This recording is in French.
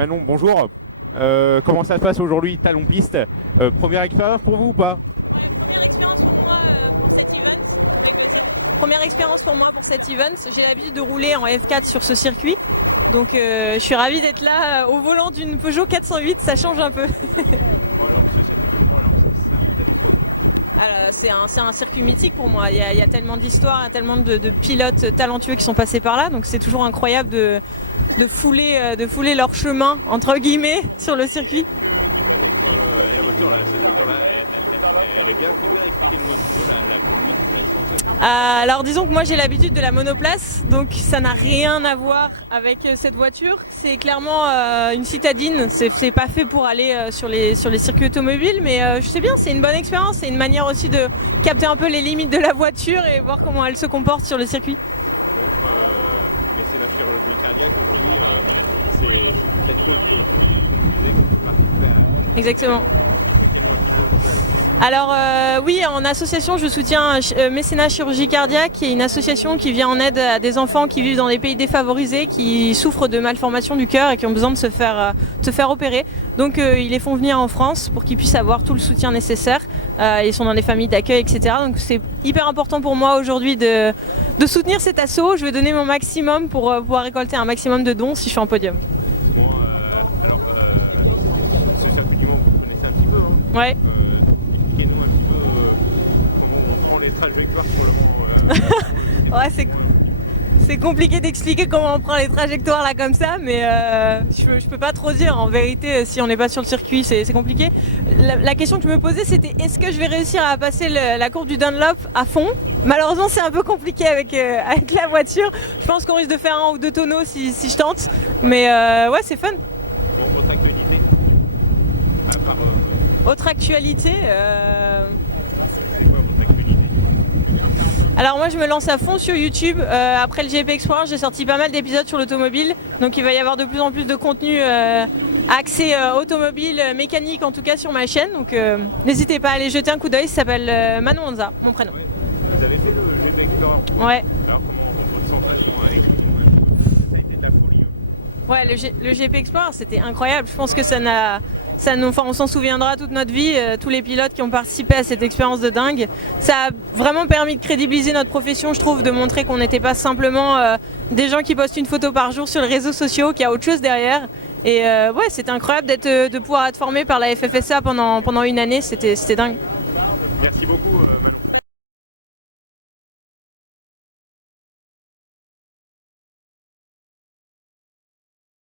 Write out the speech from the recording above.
Manon, bonjour. Comment ça se passe aujourd'hui, Talon Piste? Première expérience pour vous ou pas? Ouais, première expérience pour moi pour cet event. Avec le tien. Première expérience pour moi pour cet event. J'ai l'habitude de rouler en F4 sur ce circuit. Donc je suis ravie d'être là au volant d'une Peugeot 408, ça change un peu. Bon alors, ce circuit du Mans, alors ça représente quoi? C'est un circuit mythique pour moi. Il y a tellement d'histoires, il y a tellement de pilotes talentueux qui sont passés par là. Donc c'est toujours incroyable de fouler leur chemin, entre guillemets, sur le circuit. La voiture là, cette voiture-là, elle est bien conduite. Expliquez-moi un petit peu la conduite, l'essence. Alors disons que moi j'ai l'habitude de la monoplace, donc ça n'a rien à voir avec cette voiture. C'est clairement une citadine, c'est pas fait pour aller sur les circuits automobiles, mais je sais bien, c'est une bonne expérience, c'est une manière aussi de capter un peu les limites de la voiture et voir comment elle se comporte sur le circuit. Bon, mais c'est la chirurgie cardiaque aujourd'hui, c'est très cool que vous conduisez, que vous participez à... Exactement. Expliquez-moi un petit peu. Alors oui, en association, je soutiens Mécénat Chirurgie Cardiaque, qui est une association qui vient en aide à des enfants qui vivent dans des pays défavorisés, qui souffrent de malformations du cœur et qui ont besoin de se faire opérer. Donc ils les font venir en France pour qu'ils puissent avoir tout le soutien nécessaire. Ils sont dans des familles d'accueil, etc. Donc c'est hyper important pour moi aujourd'hui de soutenir cet assaut. Je vais donner mon maximum pour pouvoir récolter un maximum de dons si je suis en podium. Bon, alors, ce circuit du Mans, vous connaissez un petit peu, hein? Ouais. Expliquez-nous un petit peu comment on prend les trajectoires pour le Mans. Ouais, c'est compliqué d'expliquer comment on prend les trajectoires là comme ça, mais je peux pas trop dire. En vérité, si on n'est pas sur le circuit, c'est compliqué. La question que je me posais, c'était est-ce que je vais réussir à passer la courbe du Dunlop à fond? Malheureusement, c'est un peu compliqué avec la voiture. Je pense qu'on risque de faire un ou deux tonneaux si je tente, mais ouais, c'est fun. Bon, votre actualité Autre actualité. C'est quoi votre actualité? Alors moi je me lance à fond sur YouTube. Après le GP Explorer, j'ai sorti pas mal d'épisodes sur l'automobile. Donc il va y avoir de plus en plus de contenu axé automobile, mécanique en tout cas sur ma chaîne. Donc n'hésitez pas à aller jeter un coup d'œil, ça s'appelle Manon Anza, mon prénom. Ouais. Vous avez fait le GP Explorer? Ouais. Alors comment votre sensation? Expliquez-moi un petit peu. Ça a été de la folie. Ouais, le GP Explorer c'était incroyable. Je pense que on s'en souviendra toute notre vie, tous les pilotes qui ont participé à cette expérience de dingue. Ça a vraiment permis de crédibiliser notre profession, je trouve, de montrer qu'on n'était pas simplement des gens qui postent une photo par jour sur les réseaux sociaux, qu'il y a autre chose derrière. Et ouais, c'était incroyable de pouvoir être formé par la FFSA pendant une année, c'était dingue. Merci beaucoup.